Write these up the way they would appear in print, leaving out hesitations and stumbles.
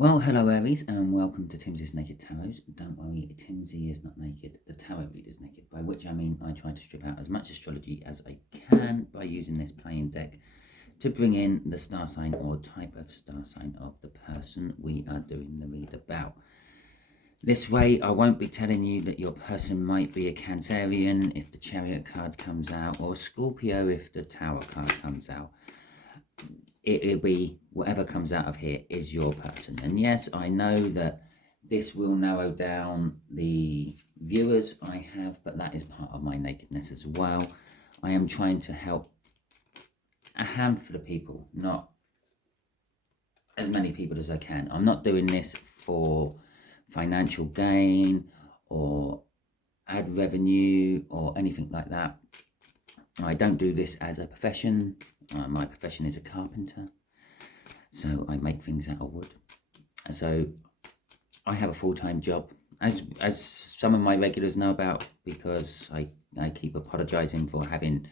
Well, hello Aries, and welcome to Timsy's Naked Tarot. Don't worry, Timsy is not naked. The tarot read is naked, by which I mean I try to strip out as much astrology as I can by using this playing deck to bring in the star sign or type of star sign of the person we are doing the read about. This way, I won't be telling you that your person might be a Cancerian if the Chariot card comes out, or a Scorpio if the Tower card comes out. It'll be whatever comes out of here is your person. And yes, I know that this will narrow down the viewers I have, but that is part of my nakedness as well. I am trying to help a handful of people, not as many people as I can. I'm not doing this for financial gain or ad revenue or anything like that. I don't do this as a profession. My profession is a carpenter, so I make things out of wood. So I have a full-time job, as some of my regulars know about, because I keep apologizing for having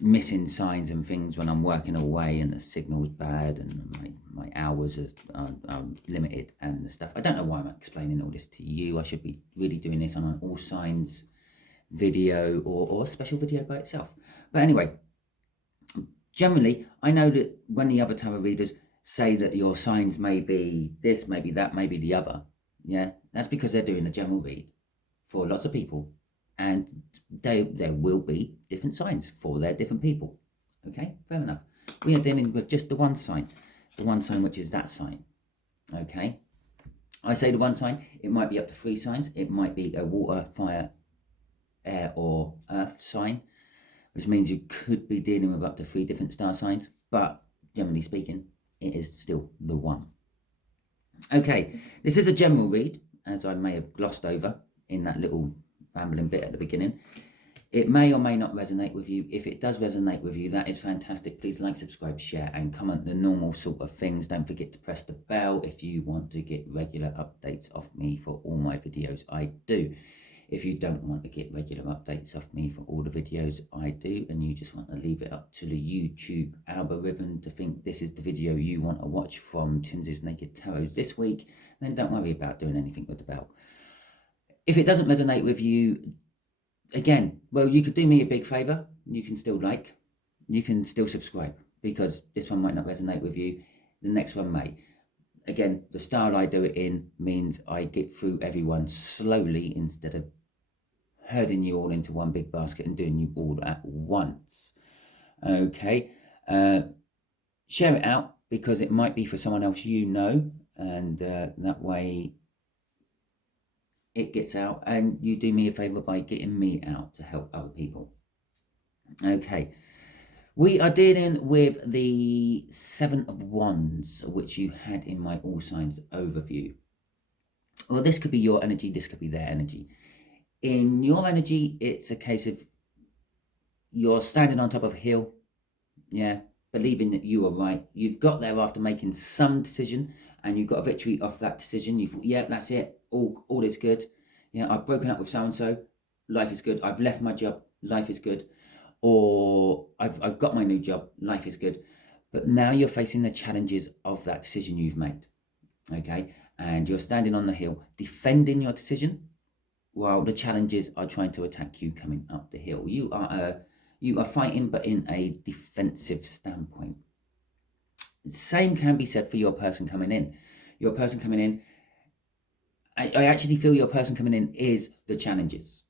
missing signs and things when I'm working away and the signal's bad and my hours are limited and stuff. I don't know why I'm explaining all this to you. I should be really doing this on an all signs video or a special video by itself. But anyway, generally, I know that when the other tarot readers say that your signs may be this, maybe that, maybe the other, yeah, that's because they're doing a general read for lots of people, and there will be different signs for their different people. Okay, fair enough. We are dealing with just the one sign which is that sign. Okay, I say the one sign, it might be up to 3 signs. It might be a water, fire, air or earth sign, which means you could be dealing with up to 3 different star signs, but generally speaking, it is still the one. Okay, this is a general read, as I may have glossed over in that little rambling bit at the beginning. It may or may not resonate with you. If it does resonate with you, that is fantastic. Please like, subscribe, share, and comment the normal sort of things. Don't forget to press the bell if you want to get regular updates of me for all my videos I do. If you don't want to get regular updates of me for all the videos I do, and you just want to leave it up to the YouTube algorithm to think this is the video you want to watch from Timsy's Naked Tarot this week, then don't worry about doing anything with the bell. If it doesn't resonate with you, again, well, you could do me a big favor. You can still like, you can still subscribe, because this one might not resonate with you. The next one may. Again, the style I do it in means I get through everyone slowly instead of herding you all into one big basket and doing you all at once. Okay, share it out, because it might be for someone else you know, and that way it gets out, and you do me a favor by getting me out to help other people. Okay, we are dealing with the 7 of Wands, which you had in my all signs overview. Well, this could be your energy, this could be their energy. In your energy, it's a case of you're standing on top of a hill, yeah, believing that you are right. You've got there after making some decision, and you got a victory off that decision. You thought, yeah, that's it, all is good. Yeah, I've broken up with so-and-so, life is good. I've left my job, life is good. Or I've got my new job, life is good. But now you're facing the challenges of that decision you've made, okay? And you're standing on the hill, defending your decision, while the challenges are trying to attack you coming up the hill. You are fighting, but in a defensive standpoint. Same can be said for your person coming in. Your person coming in, I actually feel your person coming in is the challenges,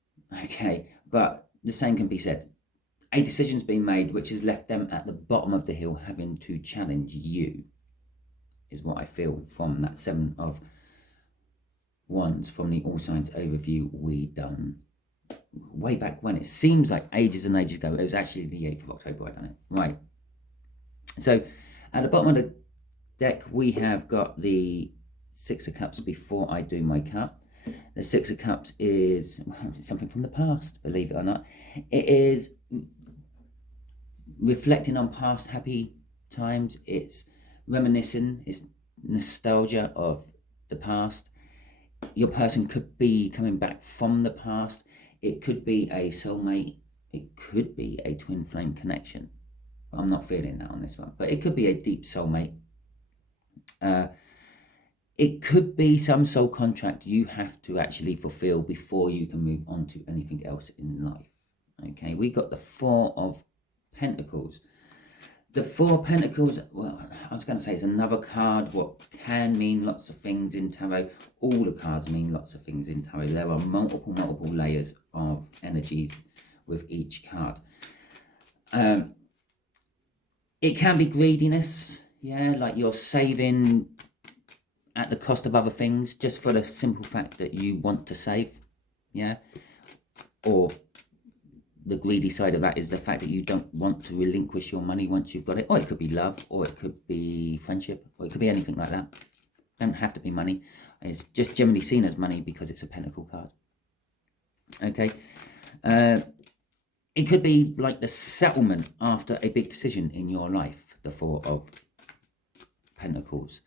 okay? But the same can be said. A decision's been made which has left them at the bottom of the hill having to challenge you, is what I feel from that 7 of Wands from the all signs overview we done way back when. It seems like ages and ages ago. It was actually the 8th of October I done it. Right. So at the bottom of the deck, we have got the 6 of Cups before I do my cut. The 6 of Cups is something from the past, believe it or not. It is reflecting on past happy times. It's reminiscing. It's nostalgia of the past. Your person could be coming back from the past. It could be a soulmate. It could be a twin flame connection. I'm not feeling that on this one, but it could be a deep soulmate. It could be some soul contract you have to actually fulfill before you can move on to anything else in life. Okay, we got the Four of Pentacles. The Four of Pentacles, well, I was going to say it's another card what can mean lots of things in tarot. All the cards mean lots of things in tarot. There are multiple layers of energies with each card. It can be greediness, yeah, like you're saving at the cost of other things just for the simple fact that you want to save, yeah. Or the greedy side of that is the fact that you don't want to relinquish your money once you've got it. Or it could be love, or it could be friendship, or it could be anything like that. Don't have to be money. It's just generally seen as money because it's a pentacle card. Okay. It could be like the settlement after a big decision in your life, the Four of Pentacles.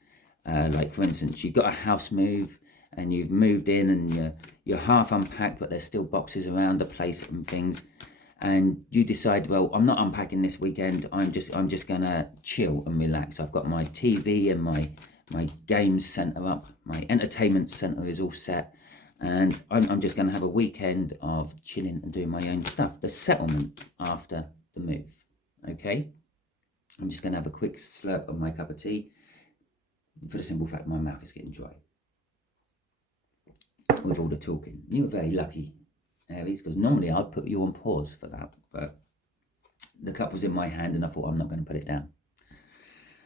Like, for instance, you've got a house move and you've moved in and you're half unpacked, but there's still boxes around the place and things. And you decide, well, I'm not unpacking this weekend. I'm just going to chill and relax. I've got my TV and my games centre up. My entertainment centre is all set. And I'm just going to have a weekend of chilling and doing my own stuff. The settlement after the move. Okay? I'm just going to have a quick slurp of my cup of tea for the simple fact my mouth is getting dry with all the talking. You were very lucky, Aries, because normally I'd put you on pause for that. But the cup was in my hand and I thought I'm not going to put it down.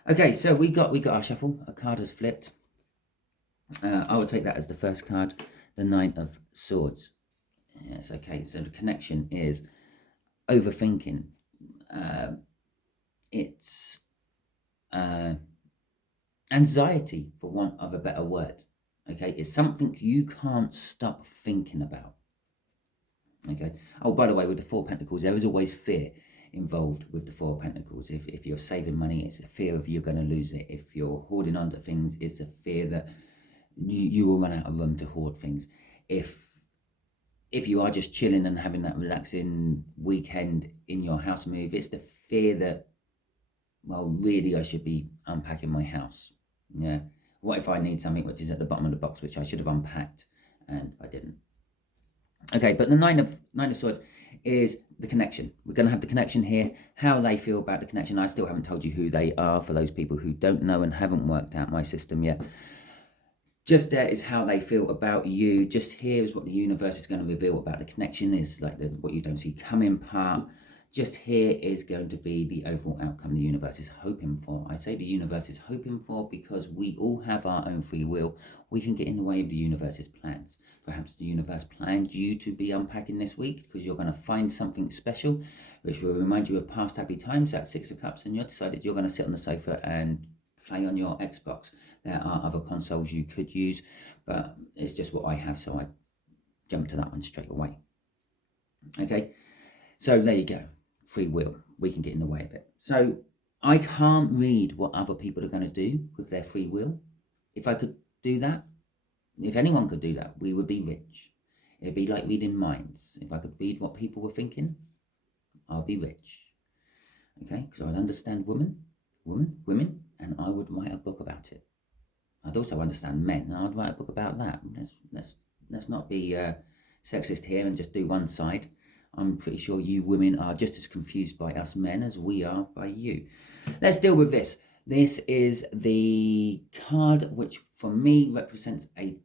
Okay, so we got our shuffle. A card has flipped. I would take that as the first card. The Nine of Swords. Yes, okay, so the connection is overthinking. It's anxiety, for want of a better word. Okay, it's something you can't stop thinking about. Okay. Oh, by the way, with the Four of Pentacles, there is always fear involved with the Four of Pentacles. If you're saving money, it's a fear of you're going to lose it. If you're hoarding onto things, it's a fear that you will run out of room to hoard things. If you are just chilling and having that relaxing weekend in your house move, it's the fear that, well, really I should be unpacking my house. Yeah. What if I need something which is at the bottom of the box, which I should have unpacked and I didn't? Okay, but the Nine of Swords is the connection. We're going to have the connection here. How they feel about the connection. I still haven't told you who they are for those people who don't know and haven't worked out my system yet. Just there is how they feel about you. Just here is what the universe is going to reveal about the connection. Is like what you don't see coming part. Just here is going to be the overall outcome the universe is hoping for. I say the universe is hoping for because we all have our own free will. We can get in the way of the universe's plans. Perhaps the universe planned you to be unpacking this week because you're going to find something special, which will remind you of past happy times, that Six of Cups, and you decided you're going to sit on the sofa and play on your Xbox. There are other consoles you could use, but it's just what I have, so I jumped to that one straight away. Okay, so there you go. Free will. We can get in the way of it. So I can't read what other people are going to do with their free will. If I could do that, if anyone could do that, we would be rich. It'd be like reading minds. If I could read what people were thinking, I'd be rich. Okay, because I'd understand women, and I would write a book about it. I'd also understand men, and I'd write a book about that. Let's not be sexist here and just do one side. I'm pretty sure you women are just as confused by us men as we are by you. Let's deal with this. This is the card which for me represents a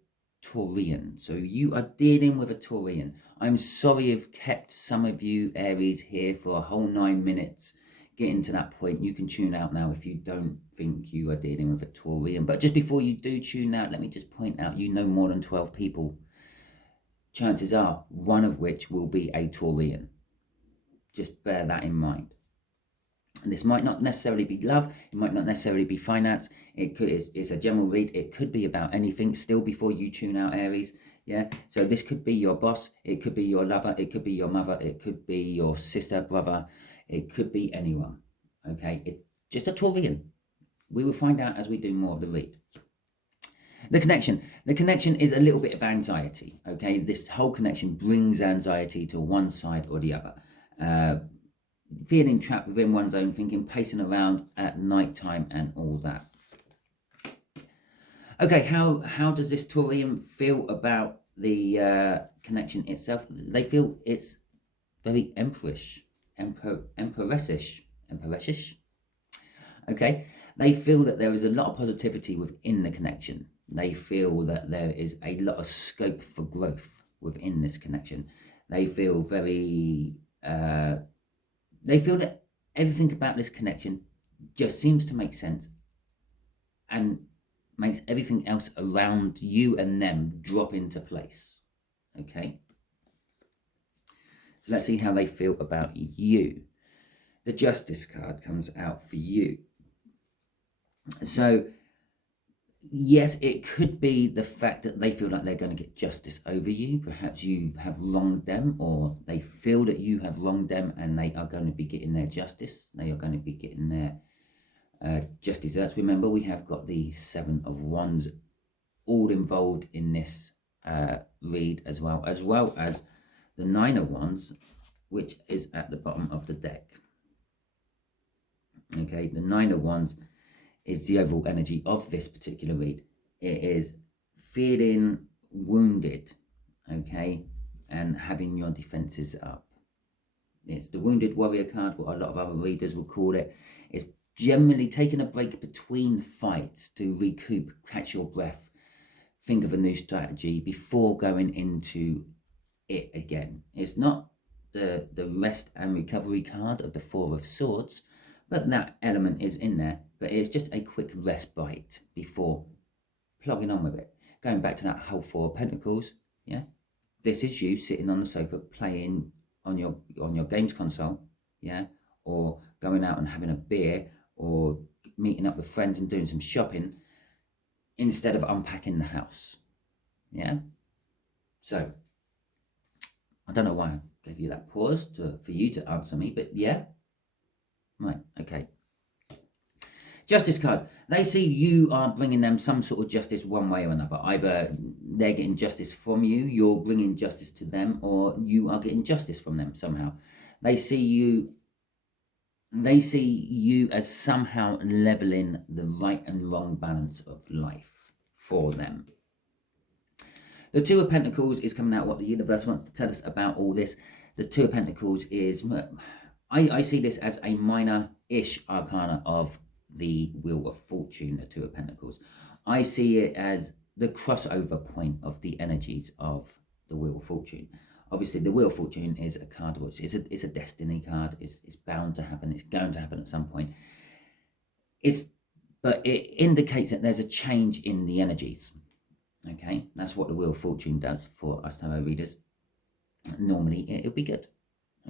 Taurian. So you are dealing with a Taurian. I'm sorry I've kept some of you Aries here for a whole 9 minutes. Getting to that point, you can tune out now if you don't think you are dealing with a Taurian. But just before you do tune out, let me just point out, you know more than 12 people. Chances are one of which will be a Taurian. Just bear that in mind. And this might not necessarily be love. It might not necessarily be finance. It's a general read. It could be about anything still before you tune out, Aries. Yeah. So this could be your boss. It could be your lover. It could be your mother. It could be your sister, brother. It could be anyone. Okay. It's just a Taurian. We will find out as we do more of the read. The connection is a little bit of anxiety, okay? This whole connection brings anxiety to one side or the other. Feeling trapped within one's own thinking, pacing around at night time and all that. Okay, how does this Taurian feel about the connection itself? They feel it's very emperorish, emperoressish. Okay, they feel that there is a lot of positivity within the connection. They feel that there is a lot of scope for growth within this connection. They feel very, they feel that everything about this connection just seems to make sense and makes everything else around you and them drop into place. Okay, so let's see how they feel about you. The Justice card comes out for you. So yes, it could be the fact that they feel like they're going to get justice over you. Perhaps you have wronged them, or they feel that you have wronged them and they are going to be getting their justice. They are going to be getting their just desserts. Remember, we have got the Seven of Wands all involved in this read, as well as the Nine of Wands, which is at the bottom of the deck. Okay, the Nine of Wands is the overall energy of this particular read. It is feeling wounded, okay, and having your defenses up. It's the Wounded Warrior card, what a lot of other readers will call it. It's generally taking a break between fights to recoup, catch your breath, think of a new strategy before going into it again. It's not the rest and recovery card of the Four of Swords, but that element is in there. But it's just a quick respite before plugging on with it. Going back to that whole Four of Pentacles, yeah, this is you sitting on the sofa playing on your games console, yeah, or going out and having a beer, or meeting up with friends and doing some shopping instead of unpacking the house, yeah. So I don't know why I gave you that pause for you to answer me, but yeah, right, okay. Justice card. They see you are bringing them some sort of justice one way or another. Either they're getting justice from you, you're bringing justice to them, or you are getting justice from them somehow. They see you as somehow leveling the right and wrong balance of life for them. The Two of Pentacles is coming out, what the universe wants to tell us about all this. The Two of Pentacles is, I see this as a minor-ish arcana of the Wheel of Fortune, the Two of Pentacles. I see it as the crossover point of the energies of the Wheel of Fortune. Obviously, the Wheel of Fortune is a card which it's a destiny card. It's bound to happen. It's going to happen at some point. But it indicates that there's a change in the energies. Okay, that's what the Wheel of Fortune does for us tarot readers. Normally, it'll be good.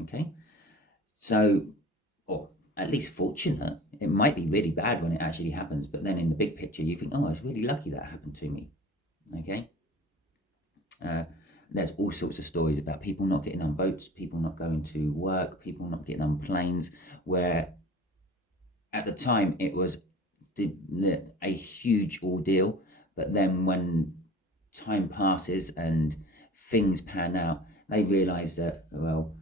Okay, so, or at least fortunate. It might be really bad when it actually happens, but then in the big picture, you think, oh, I was really lucky that happened to me. Okay. There's all sorts of stories about people not getting on boats, people not going to work, people not getting on planes, where at the time it was a huge ordeal, but then when time passes and things pan out, they realize that, well,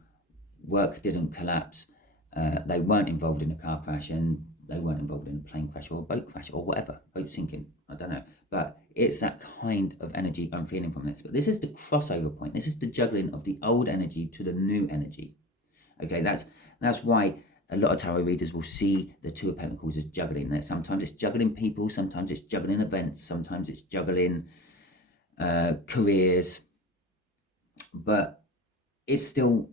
work didn't collapse. They weren't involved in a car crash, and they weren't involved in a plane crash or a boat crash or whatever, boat sinking, I don't know. But it's that kind of energy I'm feeling from this. But this is the crossover point. This is the juggling of the old energy to the new energy. Okay, that's why a lot of tarot readers will see the Two of Pentacles as juggling. That sometimes it's juggling people, sometimes it's juggling events, sometimes it's juggling careers, but it's still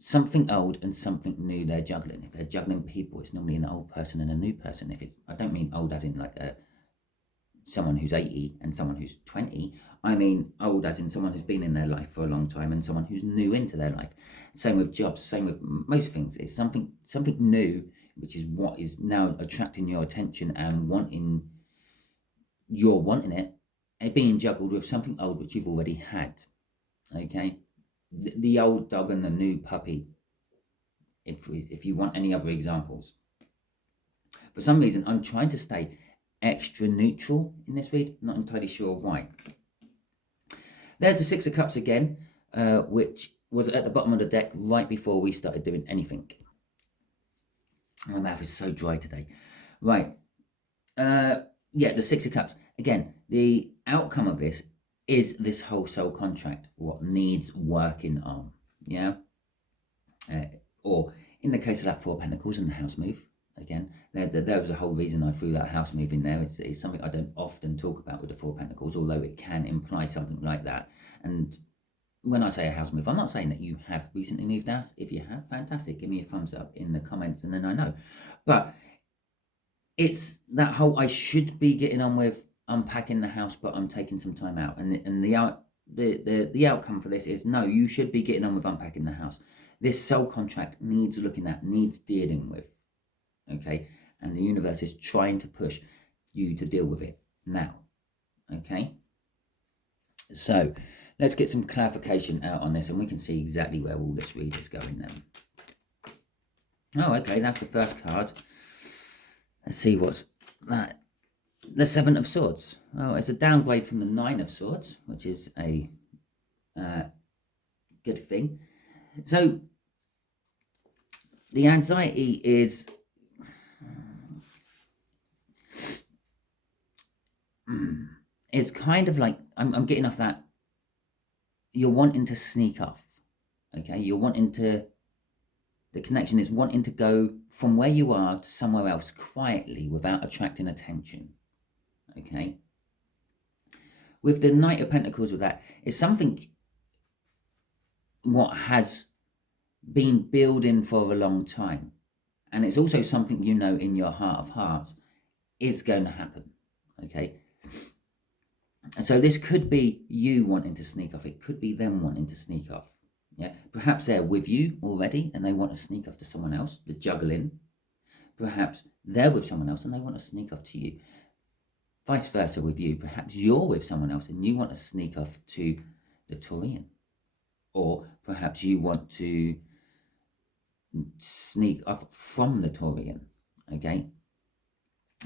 something old and something new they're juggling. If they're juggling people, it's normally an old person and a new person. If it's, I don't mean old as in like someone who's 80 and someone who's 20. I mean old as in someone who's been in their life for a long time and someone who's new into their life. Same with jobs, same with most things. It's something new, which is what is now attracting your attention and you're wanting it, and being juggled with something old which you've already had. Okay, the old dog and the new puppy, if you want any other examples. For some reason, I'm trying to stay extra neutral in this read. Not entirely sure why. There's the Six of Cups again, which was at the bottom of the deck right before we started doing anything. My mouth is so dry today. Right. Yeah, the Six of Cups. again, the outcome of this is this whole soul contract, what needs working on, yeah? Or in the case of that Four of Pentacles and the house move, again, there was a whole reason I threw that house move in there. It's something I don't often talk about with the Four of Pentacles, although it can imply something like that. And when I say a house move, I'm not saying that you have recently moved house. If you have, fantastic. Give me a thumbs up in the comments and then I know. But it's that whole, I should be getting on with unpacking the house, but I'm taking some time out. And the outcome for this is, no, you should be getting on with unpacking the house. This soul contract needs looking at, needs dealing with, okay? And the universe is trying to push you to deal with it now, okay? So let's get some clarification out on this and we can see exactly where all this read is going then. Oh, okay, that's the first card. Let's see what's that. The Seven of Swords. Oh, it's a downgrade from the Nine of Swords, which is a good thing. So the anxiety is it's kind of like, I'm getting off that you're wanting to sneak off, okay? You're wanting to, the connection is wanting to go from where you are to somewhere else quietly without attracting attention, okay? With the Knight of Pentacles, with that, it's something what has been building for a long time. And it's also something you know in your heart of hearts is going to happen, okay? And so this could be you wanting to sneak off. It could be them wanting to sneak off. Yeah, perhaps they're with you already and they want to sneak off to someone else, the juggling. Perhaps they're with someone else and they want to sneak off to you. Vice versa with you. Perhaps you're with someone else and you want to sneak off to the Taurian. Or perhaps you want to sneak off from the Taurian, okay?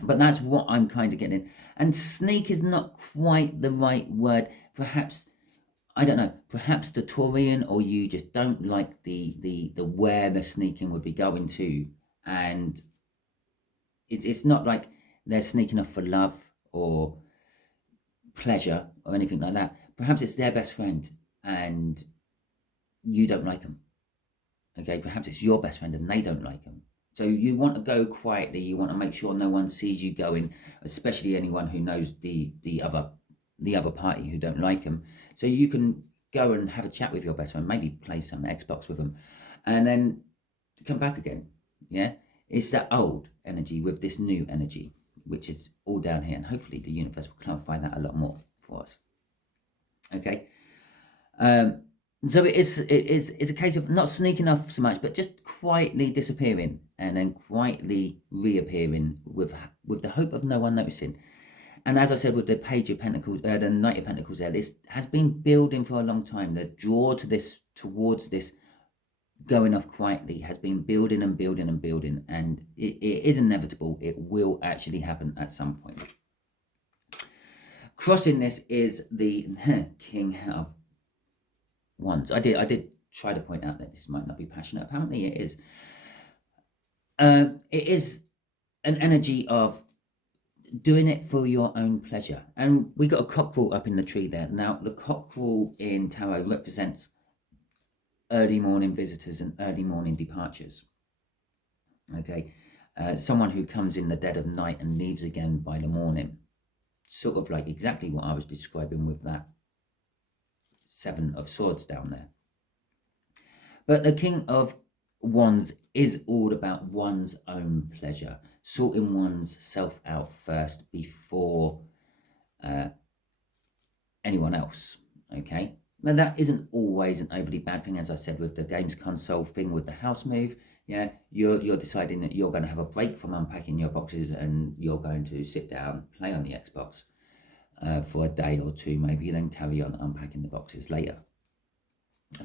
But that's what I'm kind of getting. And sneak is not quite the right word. Perhaps, I don't know, perhaps the Taurian or you just don't like the where the sneaking would be going to. And it's not like they're sneaking off for love or pleasure or anything like that. Perhaps it's their best friend and you don't like them. Okay, perhaps it's your best friend and they don't like them. So you want to go quietly. You want to make sure no one sees you going, especially anyone who knows the other party who don't like them. So you can go and have a chat with your best friend, maybe play some Xbox with them, and then come back again. Yeah, it's that old energy with this new energy, which is all down here, and hopefully the universe will clarify that a lot more for us. Okay. So it's a case of not sneaking off so much, but just quietly disappearing and then quietly reappearing with the hope of no one noticing. And as I said with the Page of Pentacles, the Knight of Pentacles there, this has been building for a long time. The draw to this, towards this going off quietly has been building and building and building. And it is inevitable. It will actually happen at some point. Crossing this is the King of Wands. I did try to point out that this might not be passionate. Apparently it is. It is an energy of doing it for your own pleasure. And we got a cockerel up in the tree there. Now, the cockerel in tarot represents early morning visitors and early morning departures. Okay, someone who comes in the dead of night and leaves again by the morning. Sort of like exactly what I was describing with that Seven of Swords down there. But the King of Wands is all about one's own pleasure, sorting one's self out first before anyone else, okay? Now that isn't always an overly bad thing, as I said with the games console thing with the house move. Yeah, you're deciding that you're going to have a break from unpacking your boxes and you're going to sit down, play on the Xbox for a day or two, maybe, then carry on unpacking the boxes later.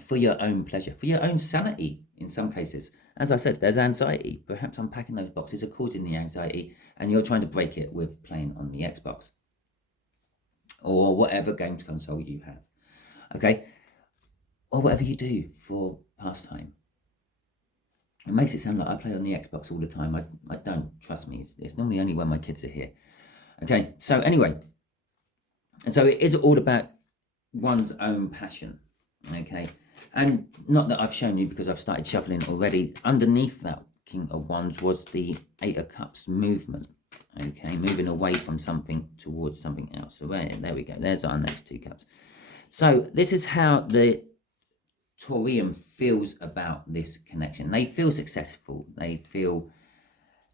For your own pleasure, for your own sanity in some cases. As I said, there's anxiety. Perhaps unpacking those boxes are causing the anxiety and you're trying to break it with playing on the Xbox or whatever games console you have, okay? Or whatever you do for pastime. It makes it sound like I play on the Xbox all the time. I don't, trust me. It's normally only when my kids are here. Okay, so anyway, And so it is all about one's own passion, okay? And not that I've shown you because I've started shuffling already. Underneath that King of Wands was the Eight of Cups movement, okay? Moving away from something towards something else. So there we go. There's our next two cups. So this is how the Taurian feels about this connection. They feel successful. They feel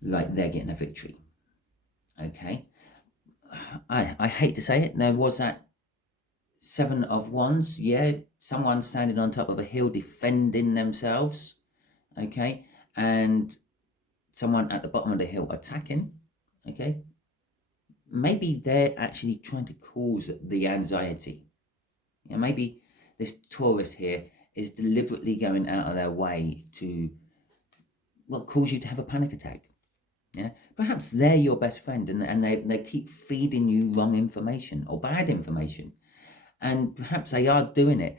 like they're getting a victory, okay? I hate to say it. There was that Seven of Wands, yeah, someone standing on top of a hill defending themselves, okay, and someone at the bottom of the hill attacking, okay. Maybe they're actually trying to cause the anxiety. Yeah, maybe this Taurus here is deliberately going out of their way to, well, cause you to have a panic attack. Yeah, perhaps they're your best friend and they keep feeding you wrong information or bad information. And perhaps they are doing it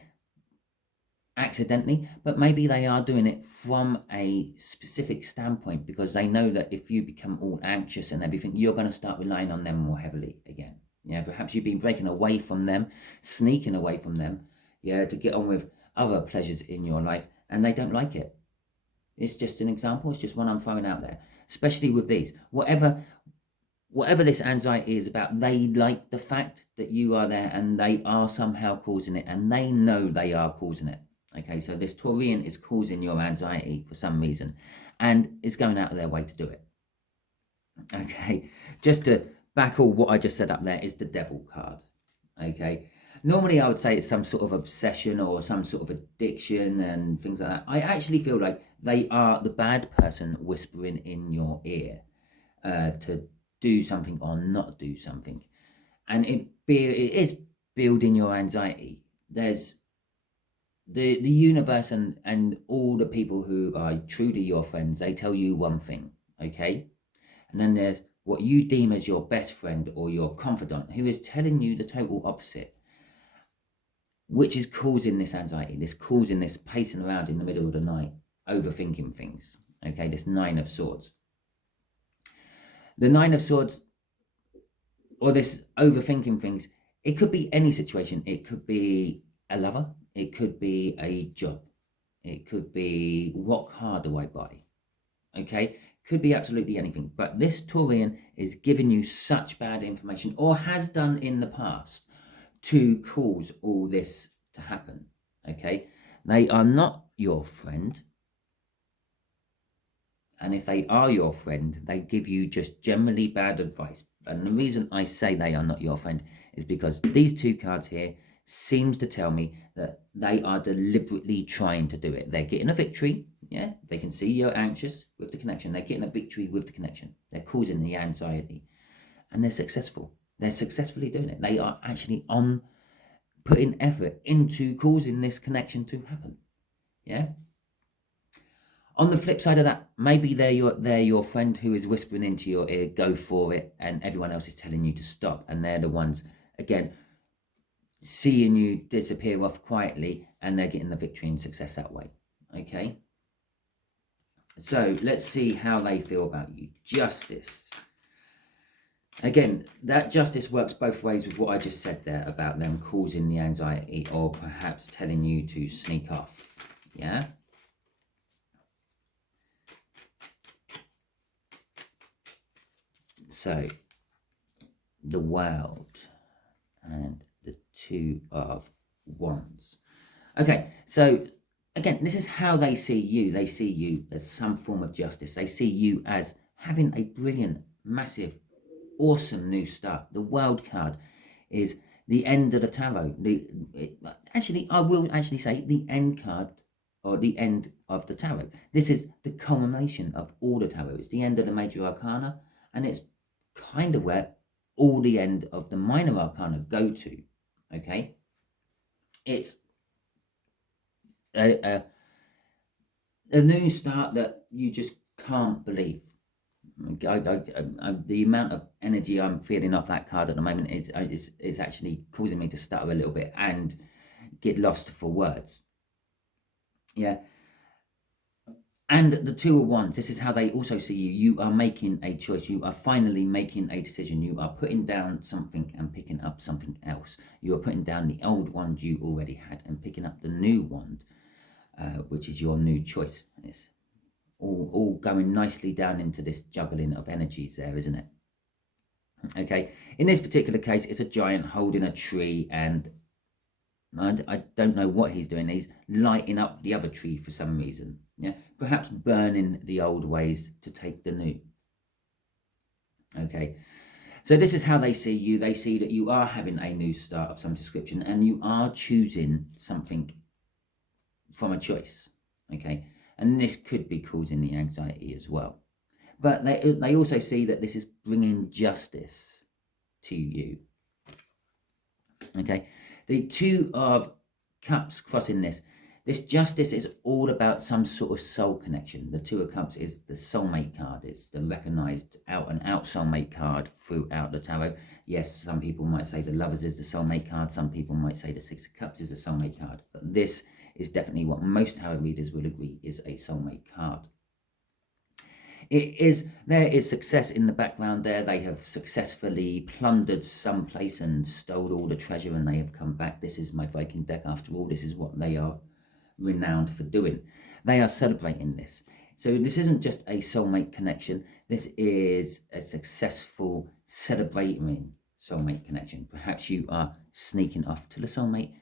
accidentally, but maybe they are doing it from a specific standpoint because they know that if you become all anxious and everything, you're going to start relying on them more heavily again. Yeah, perhaps you've been breaking away from them, sneaking away from them, yeah, to get on with other pleasures in your life, and they don't like it. It's just an example. It's just one I'm throwing out there, especially with these. Whatever this anxiety is about, they like the fact that you are there and they are somehow causing it, and they know they are causing it. Okay, so this Taurian is causing your anxiety for some reason and is going out of their way to do it. Okay, just to back all what I just said up there is the Devil card. Okay, normally I would say it's some sort of obsession or some sort of addiction and things like that. I actually feel like they are the bad person whispering in your ear to do something or not do something, and it is building your anxiety. There's the universe and all the people who are truly your friends. They tell you one thing, okay, and then there's what you deem as your best friend or your confidant who is telling you the total opposite, which is causing this anxiety, this causing this pacing around in the middle of the night, overthinking things. Okay, this Nine of Swords. The Nine of Swords, or this overthinking things, it could be any situation. It could be a lover, it could be a job, it could be what car do I buy, okay, could be absolutely anything. But this Taurian is giving you such bad information, or has done in the past, to cause all this to happen, okay. They are not your friend, and if they are your friend, they give you just generally bad advice. And the reason I say they are not your friend is because these two cards here seems to tell me that they are deliberately trying to do it. They're getting a victory. Yeah, they can see you're anxious with the connection. They're getting a victory with the connection. They're causing the anxiety, and they're successful. They're successfully doing it. They are actually putting effort into causing this connection to happen. Yeah. On the flip side of that, maybe they're your friend who is whispering into your ear, go for it, and everyone else is telling you to stop, and they're the ones, again, seeing you disappear off quietly, and they're getting the victory and success that way. Okay, so let's see how they feel about you. Justice. Again, that justice works both ways with what I just said there about them causing the anxiety or perhaps telling you to sneak off. Yeah. So, the World and the Two of Wands. Okay, so again, this is how they see you. They see you as some form of justice. They see you as having a brilliant, massive, awesome new start. The World card is the end of the tarot. I will actually say the end card, or the end of the tarot. This is the culmination of all the tarot. It's the end of the major arcana, and it's kind of where all the end of the minor arcana go to. Okay, it's a new start that you just can't believe. The amount of energy I'm feeling off that card at the moment is actually causing me to stutter a little bit and get lost for words. Yeah, And the Two of Wands, this is how they also see you. You are making a choice. You are finally making a decision. You are putting down something and picking up something else. You are putting down the old wand you already had and picking up the new wand, which is your new choice. It's all going nicely down into this juggling of energies there, isn't it? Okay, in this particular case, it's a giant holding a tree, and I don't know what he's doing. He's lighting up the other tree for some reason. Yeah, perhaps burning the old ways to take the new. Okay, so this is how they see you. They see that you are having a new start of some description, and you are choosing something from a choice. Okay, and this could be causing the anxiety as well. But they also see that this is bringing justice to you. Okay, the Two of Cups crossing this justice is all about some sort of soul connection. The Two of Cups is the soulmate card. It's the recognized out and out soulmate card throughout the tarot. Yes, some people might say the Lovers is the soulmate card. Some people might say the Six of Cups is the soulmate card. But this is definitely what most tarot readers will agree is a soulmate card. There is success in the background there. They have successfully plundered some place and stole all the treasure, and they have come back. This is my Viking deck after all. This is what they are renowned for doing. They are celebrating this. So this isn't just a soulmate connection. This is a successful celebrating soulmate connection. Perhaps you are sneaking off to the soulmate,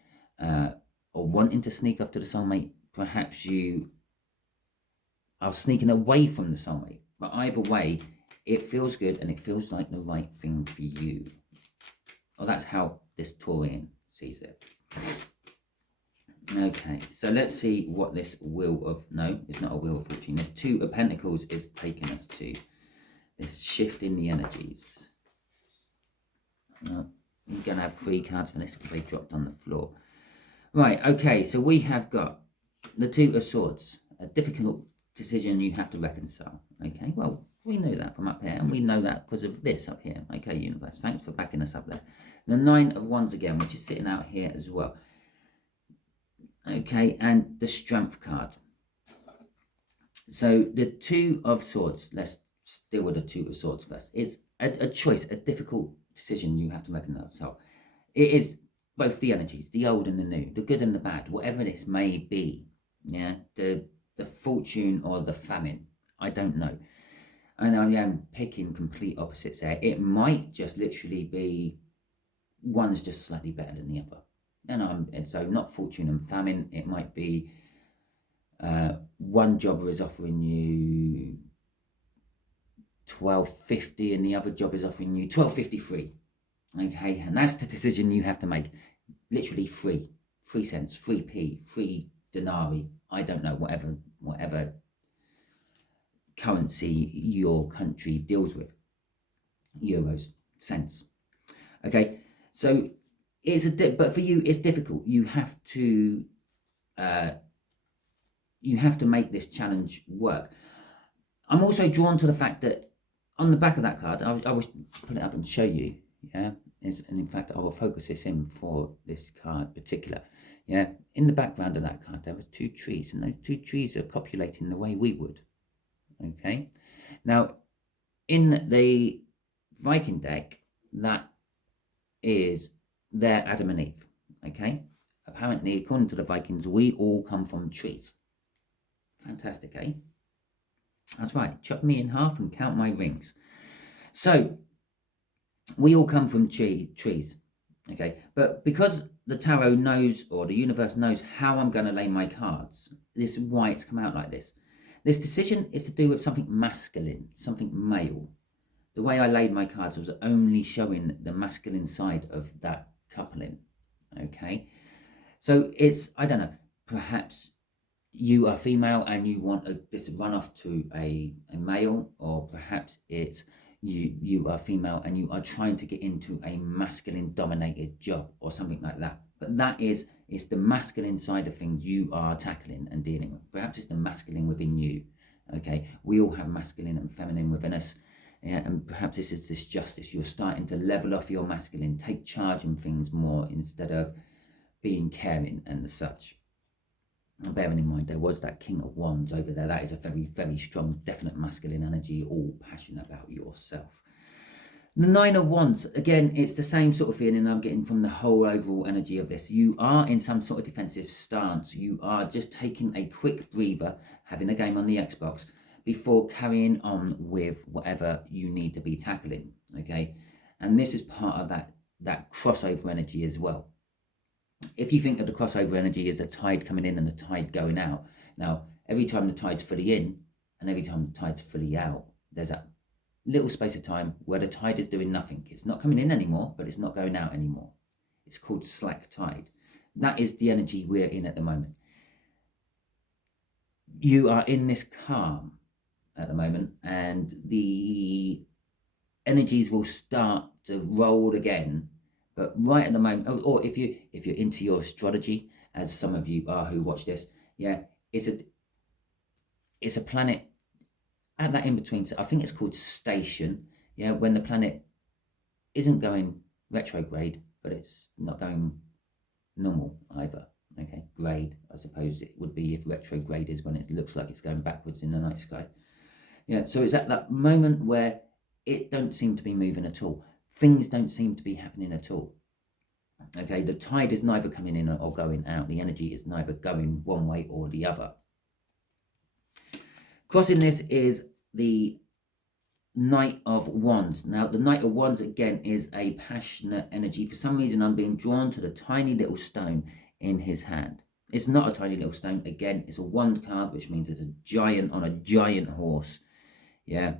or wanting to sneak off to the soulmate. Perhaps you are sneaking away from the soulmate. But either way, it feels good and it feels like the right thing for you. Well, that's how this Taurian sees it. Okay, so let's see what this Wheel of... No, it's not a Wheel of Fortune. This Two of Pentacles is taking us to this shift in the energies. I'm going to have 3 cards for this because they dropped on the floor. Right, okay, so we have got the Two of Swords. A difficult decision you have to reconcile. Okay, well, we know that from up here, and we know that because of this up here. Okay, universe, thanks for backing us up there. The Nine of Wands again, which is sitting out here as well. Okay, and the Strength card. So the Two of Swords, let's deal with the Two of Swords first. It's a choice, a difficult decision you have to recognize. So it is both the energies, the old and the new, the good and the bad, whatever this may be. Yeah, the fortune or the famine, I don't know. And I am picking complete opposites there. It might just literally be one's just slightly better than the other. And so not fortune and famine. It might be one jobber is offering you $12.50 and the other job is offering you $12.53. Okay, and that's the decision you have to make. Literally 3 cents, 3p, 3 denarii. I don't know, whatever currency your country deals with. Euros, cents. Okay, so but for you it's difficult. You have to make this challenge work. I'm also drawn to the fact that on the back of that card, I will put it up and show you. Yeah, and in fact I will focus this in for this card particular. Yeah, in the background of that card there were 2 trees, and those 2 trees are copulating the way we would. Okay, now in the Viking deck, that is their Adam and Eve. Okay, apparently according to the Vikings, we all come from trees. Fantastic, eh? That's right, chop me in half and count my rings. So we all come from trees. Okay, but because the tarot knows, or the universe knows, how I'm going to lay my cards, this is why it's come out like this. This decision is to do with something masculine, something male. The way I laid my cards was only showing the masculine side of that coupling. Okay, so it's, I don't know, perhaps you are female and you want this to run off to a male, or perhaps it's you are female and you are trying to get into a masculine dominated job or something like that. But it's the masculine side of things you are tackling and dealing with. Perhaps it's the masculine within you. Okay, we all have masculine and feminine within us. Yeah, and perhaps this is this justice. You're starting to level off your masculine, take charge in things more instead of being caring and such. And bearing in mind there was that King of Wands over there, that is a very, very strong, definite masculine energy, all passionate about yourself. The Nine of Wands, again, it's the same sort of feeling I'm getting from the whole overall energy of this. You are in some sort of defensive stance. You are just taking a quick breather, having a game on the Xbox, before carrying on with whatever you need to be tackling, okay? And this is part of that crossover energy as well. If you think of the crossover energy as a tide coming in and the tide going out, now, every time the tide's fully in and every time the tide's fully out, there's that little space of time where the tide is doing nothing. It's not coming in anymore, but it's not going out anymore. It's called slack tide. That is the energy we're in at the moment. You are in this calm at the moment, and the energies will start to roll again. But right at the moment, or if you're into your astrology, as some of you are who watch this, yeah, it's a planet at that in between. So I think it's called station. Yeah, when the planet isn't going retrograde, but it's not going normal either. Okay, grade, I suppose it would be if retrograde is when it looks like it's going backwards in the night sky. Yeah, so it's at that moment where it don't seem to be moving at all. Things don't seem to be happening at all. Okay, the tide is neither coming in or going out. The energy is neither going one way or the other. Crossing this is the Knight of Wands. Now, the Knight of Wands, again, is a passionate energy. For some reason, I'm being drawn to the tiny little stone in his hand. It's not a tiny little stone. Again, it's a wand card, which means it's a giant on a giant horse. Yeah.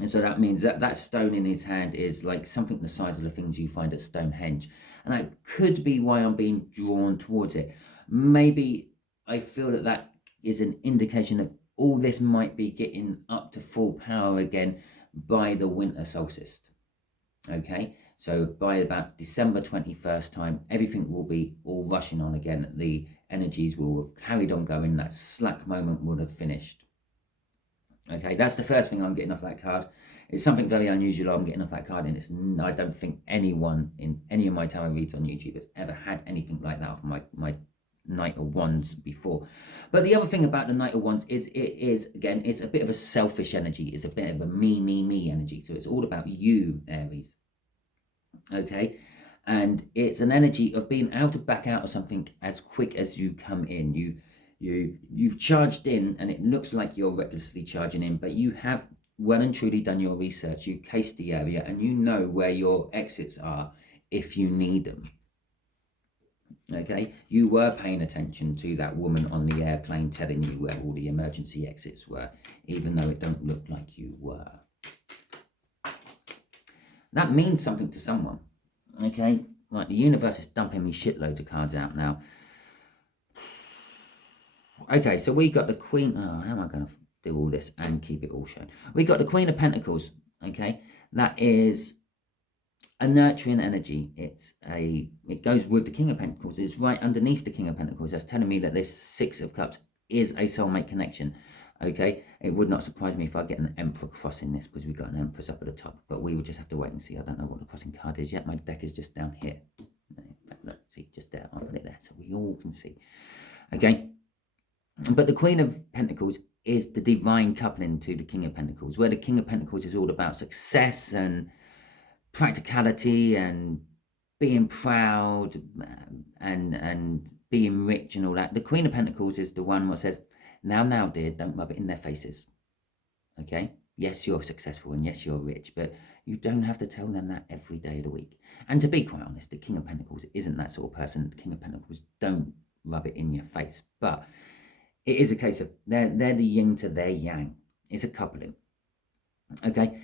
And so that means that stone in his hand is like something the size of the things you find at Stonehenge. And that could be why I'm being drawn towards it. Maybe I feel that is an indication of all this might be getting up to full power again by the winter solstice. Okay, so by about December 21st time, everything will be all rushing on again. The energies will have carried on going. That slack moment would have finished. Okay, that's the first thing I'm getting off that card. It's something very unusual I'm getting off that card, and I don't think anyone in any of my tarot reads on YouTube has ever had anything like that off my Knight of Wands before. But the other thing about the Knight of Wands is again, it's a bit of a selfish energy. It's a bit of a me energy. So it's all about you, Aries. Okay, and it's an energy of being able to back out of something as quick as you come in. You've charged in, and it looks like you're recklessly charging in, but you have well and truly done your research. You cased the area, and you know where your exits are if you need them. Okay, you were paying attention to that woman on the airplane telling you where all the emergency exits were, even though it don't look like you were. That means something to someone. Okay, like the universe is dumping me shitloads of cards out now. Okay, so we got the Queen. Oh, how am I going to do all this and keep it all shown? We got the Queen of Pentacles. Okay, that is a nurturing energy. It goes with the King of Pentacles. It's right underneath the King of Pentacles. That's telling me that this Six of Cups is a soulmate connection. Okay, it would not surprise me if I get an Emperor crossing this, because we've got an Empress up at the top, but we will just have to wait and see. I don't know what the crossing card is yet. My deck is just down here. Look, see, just there. I'll put it there so we all can see. Okay, but the Queen of Pentacles is the divine coupling to the King of Pentacles, where the King of Pentacles is all about success and practicality and being proud and being rich and all that. The Queen of Pentacles is the one that says, now, dear, don't rub it in their faces. Okay? Yes, you're successful and yes, you're rich, but you don't have to tell them that every day of the week. And to be quite honest, the King of Pentacles isn't that sort of person. The King of Pentacles don't rub it in your face, but it is a case of they're the yin to their yang. It's a coupling. Okay?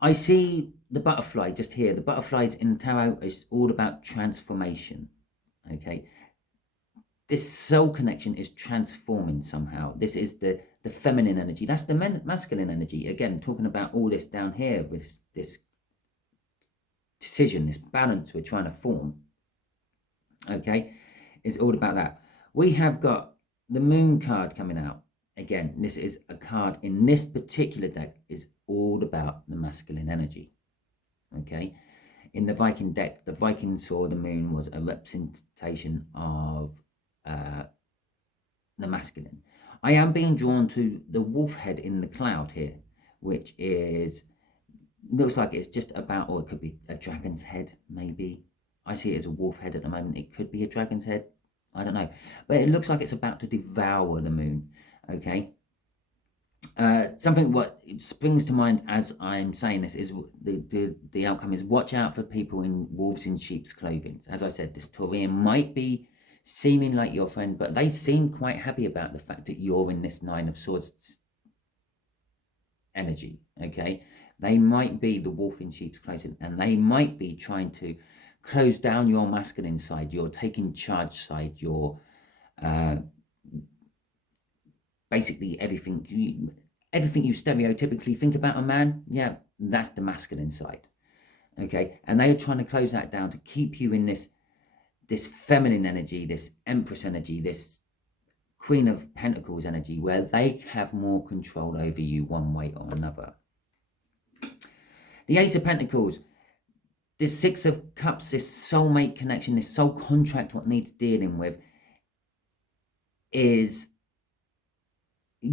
I see the butterfly just here. The butterflies in tarot is all about transformation. Okay? This soul connection is transforming somehow. This is the feminine energy. That's the masculine energy. Again, talking about all this down here with this decision, this balance we're trying to form. Okay? It's all about that. We have got the Moon card coming out. Again, this is a card in this particular deck is all about the masculine energy. Okay? In the Viking deck, the Viking saw the Moon was a representation of the masculine. I am being drawn to the wolf head in the cloud here, which looks like it's just about, or it could be a dragon's head, maybe. I see it as a wolf head at the moment. It could be a dragon's head. I don't know. But it looks like it's about to devour the moon, okay? Something what springs to mind as I'm saying this is the outcome is watch out for people in wolves in sheep's clothing. As I said, this Taurian might be seeming like your friend, but they seem quite happy about the fact that you're in this Nine of Swords energy, okay? They might be the wolf in sheep's clothing, and they might be trying to close down your masculine side, your taking charge side, your basically everything you stereotypically think about a man. Yeah, that's the masculine side, okay? And they are trying to close that down to keep you in this feminine energy, this Empress energy, this Queen of Pentacles energy, where they have more control over you one way or another. The Ace of Pentacles, this Six of Cups, this soulmate connection, this soul contract, what needs dealing with, is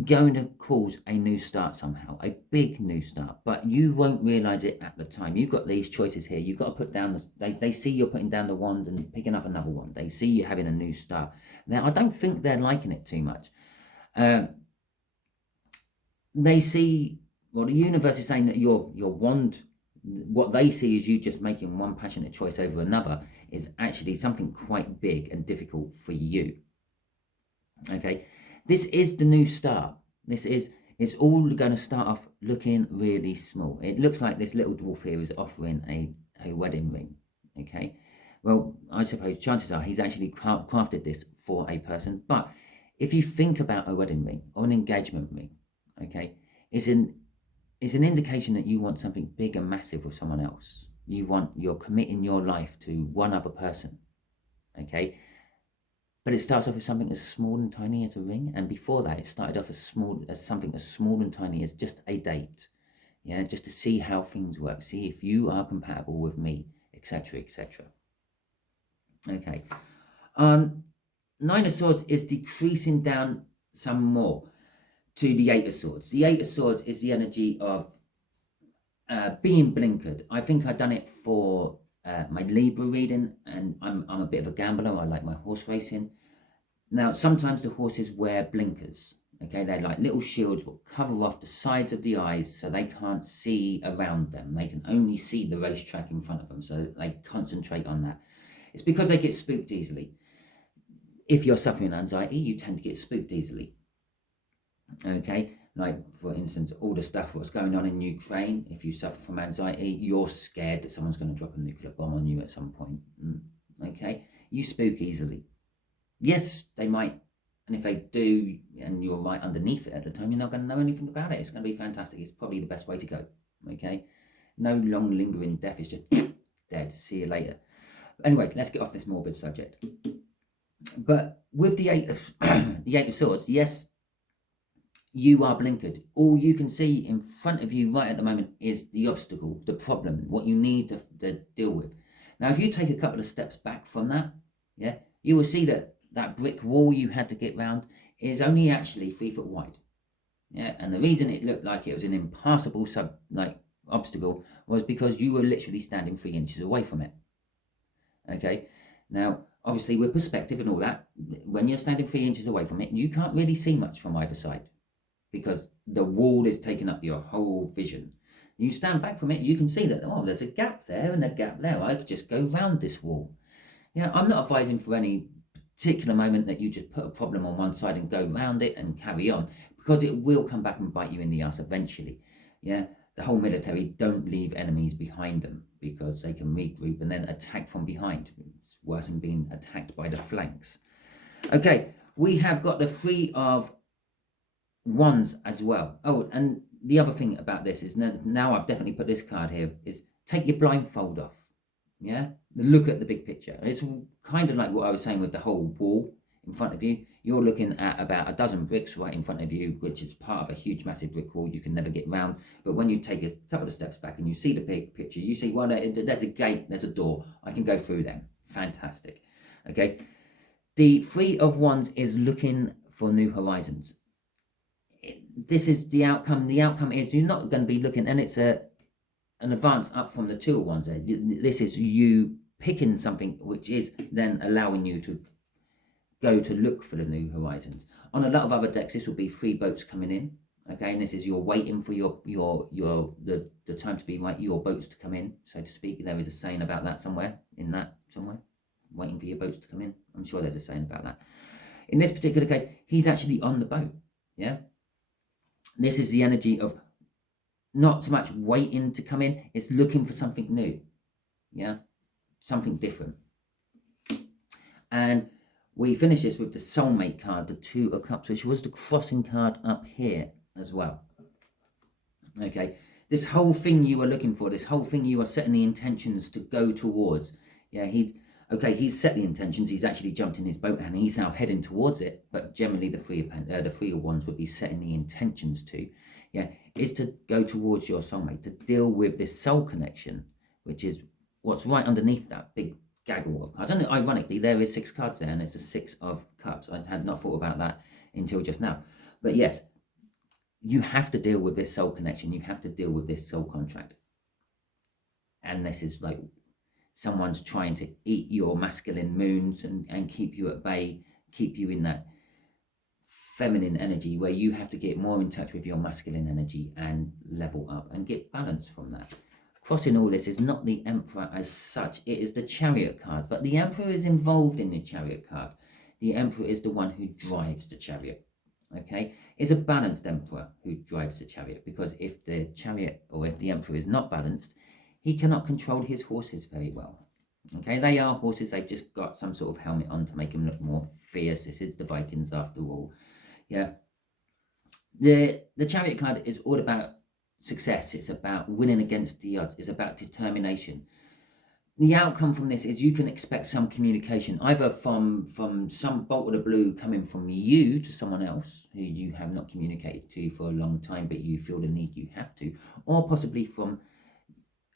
going to cause a new start somehow, a big new start, but you won't realize it at the time. You've got these choices here. You've got to put down they see you're putting down the wand and picking up another one. They see you having a new start. Now, I don't think they're liking it too much. They see, well, the universe is saying that your wand, what they see is you just making one passionate choice over another, is actually something quite big and difficult for you. Okay, this is the new start. It's all going to start off looking really small. It looks like this little dwarf here is offering a wedding ring. Okay, well, I suppose chances are he's actually crafted this for a person. But if you think about a wedding ring or an engagement ring, okay, it's an indication that you want something big and massive with someone else. You're committing your life to one other person, okay? But it starts off with something as small and tiny as a ring, and before that, it started off as something as small and tiny as just a date, yeah, just to see how things work, see if you are compatible with me, etc., etc. Okay, Nine of Swords is decreasing down some more to the Eight of Swords. The Eight of Swords is the energy of being blinkered. I think I've done it for my Libra reading, and I'm a bit of a gambler. I like my horse racing. Now, sometimes the horses wear blinkers. Okay, they're like little shields that cover off the sides of the eyes so they can't see around them. They can only see the racetrack in front of them, so they concentrate on that. It's because they get spooked easily. If you're suffering anxiety, you tend to get spooked easily. Okay, like for instance, all the stuff what's going on in Ukraine, if you suffer from anxiety, you're scared that someone's going to drop a nuclear bomb on you at some point. Okay, you spook easily. Yes, they might, and if they do, and you're right underneath it at the time, you're not going to know anything about it. It's going to be fantastic. It's probably the best way to go. Okay, no long lingering death. It's just dead. See you later. Anyway, let's get off this morbid subject. But with the Eight of Swords, yes, you are blinkered. All you can see in front of you right at the moment is the obstacle, the problem, what you need to deal with. Now, if you take a couple of steps back from that, yeah, you will see that brick wall you had to get round is only actually 3 foot wide. Yeah, and the reason it looked like it was an impassable obstacle was because you were literally standing 3 inches away from it. Okay, now obviously with perspective and all that, when you're standing 3 inches away from it, you can't really see much from either side because the wall is taking up your whole vision. You stand back from it, you can see that, oh, there's a gap there and a gap there. I could just go round this wall. Yeah, I'm not advising for any particular moment that you just put a problem on one side and go round it and carry on, because it will come back and bite you in the ass eventually. Yeah, the whole military don't leave enemies behind them because they can regroup and then attack from behind. It's worse than being attacked by the flanks. Okay, we have got the Three of Wands as well. Oh, and the other thing about this is now I've definitely put this card here, is take your blindfold off. Yeah, look at the big picture. It's kind of like what I was saying with the whole wall in front of you. You're looking at about a dozen bricks right in front of you, which is part of a huge, massive brick wall you can never get round. But when you take a couple of steps back and you see the big picture, you see, well, there's a gate, there's a door. I can go through them. Fantastic. Okay. The Three of Wands is looking for new horizons. This is the outcome. The outcome is you're not going to be looking, and it's an advance up from the Two of Wands there. This is you picking something which is then allowing you to go to look for the new horizons. On a lot of other decks, this will be 3 boats coming in. Okay, and this is you're waiting for the time to be right, your boats to come in, so to speak. There is a saying about that somewhere, waiting for your boats to come in. I'm sure there's a saying about that. In this particular case, he's actually on the boat. Yeah, this is the energy of not so much waiting to come in, it's looking for something new. Yeah, something different. And we finish this with the soulmate card, the Two of Cups, which was the crossing card up here as well. Okay, this whole thing you are looking for, this whole thing you are setting the intentions to go towards. Yeah, he's set the intentions, he's actually jumped in his boat and he's now heading towards it. But generally the Three of Wands would be setting the intentions to, is to go towards your soulmate, to deal with this soul connection, which is what's right underneath that big gaggle of cards. And ironically, there is 6 cards there, and it's a 6 of Cups. I had not thought about that until just now. But yes, you have to deal with this soul connection. You have to deal with this soul contract. And this is like someone's trying to eat your masculine moons and keep you at bay, keep you in that feminine energy where you have to get more in touch with your masculine energy and level up and get balance from that. Crossing all this is not the Emperor as such, it is the Chariot card, but the Emperor is involved in the Chariot card. The Emperor is the one who drives the Chariot, okay? It's a balanced Emperor who drives the Chariot, because if the Chariot or if the Emperor is not balanced, he cannot control his horses very well, okay? They are horses, they've just got some sort of helmet on to make them look more fierce. This is the Vikings after all, yeah? The Chariot card is all about success. It's about winning against the odds. It's about determination. The outcome from this is you can expect some communication, either from some bolt of the blue coming from you to someone else who you have not communicated to for a long time, but you feel the need you have to, or possibly from,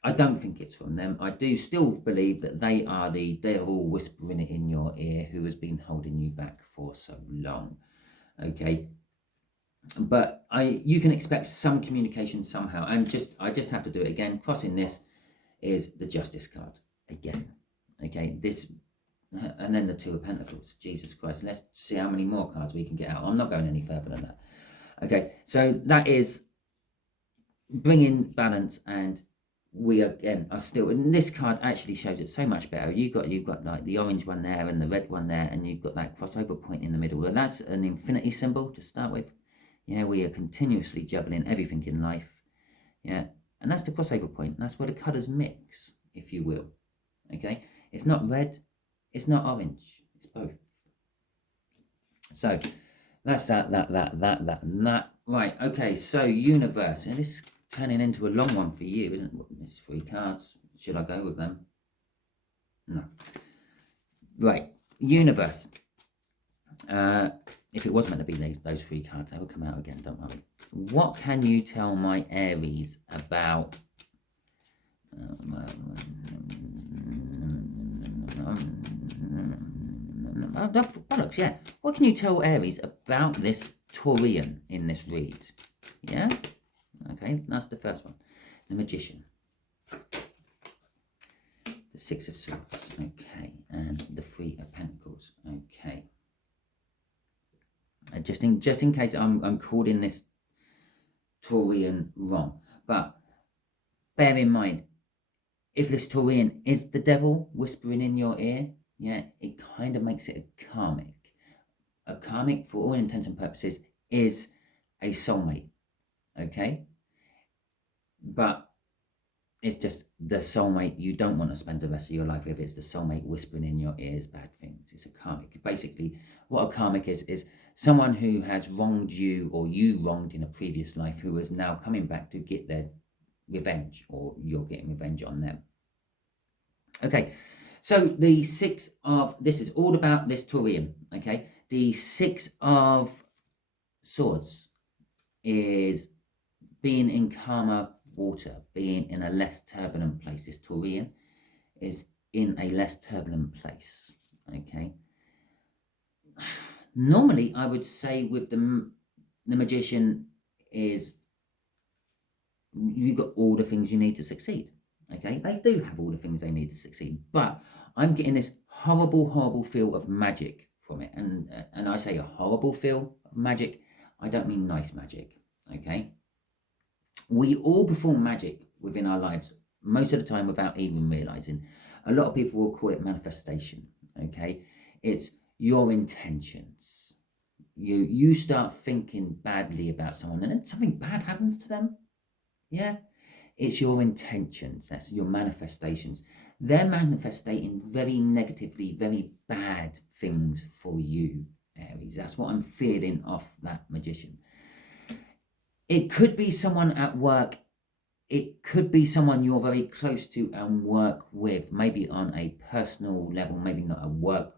I don't think it's from them. I do still believe that they are the devil whispering it in your ear who has been holding you back for so long, okay? But you can expect some communication somehow, and I just have to do it again. Crossing this is the Justice card again, okay? This, and then the Two of Pentacles. Jesus Christ, let's see how many more cards we can get out. I'm not going any further than that. Okay, so that is bringing balance, and we again are still, and this card actually shows it so much better. You've got like the orange one there and the red one there, and you've got that crossover point in the middle, and that's an infinity symbol to start with. Yeah, we are continuously juggling everything in life. Yeah, and that's the crossover point. That's where the colours mix, if you will. Okay, it's not red, it's not orange, it's both. So that's that, and that. Right, okay, so universe, and this is turning into a long one for you, isn't it? It's 3 cards. Should I go with them? No. Right, universe. If it was meant to be those 3 cards, they will come out again, don't worry. What can you tell my Aries about bollocks, yeah. What can you tell Aries about this Taurian in this read? Yeah? Okay, that's the first one. The Magician. The 6 of Swords. Okay, and the 3 of Pentacles. Okay. Just in case I'm calling this Taurian wrong, but bear in mind, if this Taurian is the devil whispering in your ear, yeah, it kind of makes it a karmic. A karmic, for all intents and purposes, is a soulmate, okay? But it's just the soulmate you don't want to spend the rest of your life with. It's the soulmate whispering in your ears bad things. It's a karmic. Basically, what a karmic is someone who has wronged you, or you wronged in a previous life, who is now coming back to get their revenge, or you're getting revenge on them. Okay, so the 6 of, this is all about this Taurian, okay? The 6 of Swords is being in calmer water, being in a less turbulent place. This Taurian is in a less turbulent place, okay? Normally, I would say with the Magician is you've got all the things you need to succeed. Okay, they do have all the things they need to succeed, but I'm getting this horrible, horrible feel of magic from it, and I say a horrible feel of magic. I don't mean nice magic. Okay, we all perform magic within our lives most of the time without even realizing. A lot of people will call it manifestation. Okay, it's your intentions. You start thinking badly about someone, and then something bad happens to them. Yeah, it's your intentions, that's your manifestations. They're manifesting very negatively, very bad things for you, Aries. That's what I'm feeling off that Magician. It could be someone at work. It could be someone you're very close to and work with, maybe on a personal level, maybe not a work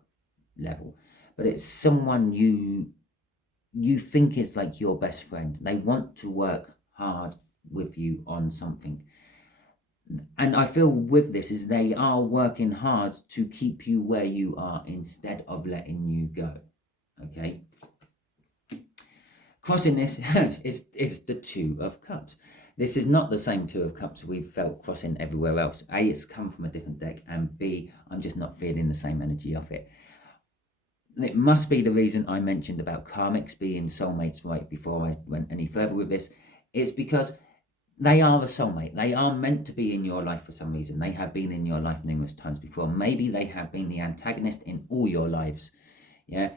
level, but it's someone you think is like your best friend. They want to work hard with you on something. And I feel with this is they are working hard to keep you where you are instead of letting you go. Okay. Crossing this is the Two of Cups. This is not the same Two of Cups we've felt crossing everywhere else. A, it's come from a different deck, and B, I'm just not feeling the same energy of it. It must be the reason I mentioned about karmics being soulmates right before I went any further with this. It's because they are a soulmate. They are meant to be in your life for some reason. They have been in your life numerous times before. Maybe they have been the antagonist in all your lives. Yeah.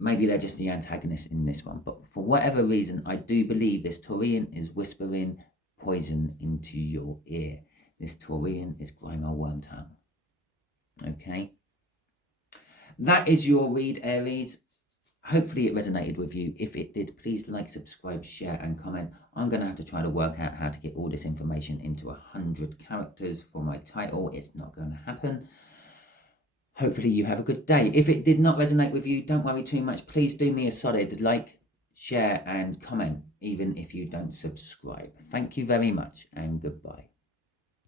Maybe they're just the antagonist in this one. But for whatever reason, I do believe this Taurian is whispering poison into your ear. This Taurian is Grima Wormtail. Okay. That is your read, Aries. Hopefully it resonated with you. If it did, please like, subscribe, share and comment. I'm going to have to try to work out how to get all this information into 100 characters for my title. It's not going to happen. Hopefully you have a good day. If it did not resonate with you, don't worry too much. Please do me a solid, like, share and comment, even if you don't subscribe. Thank you very much and goodbye.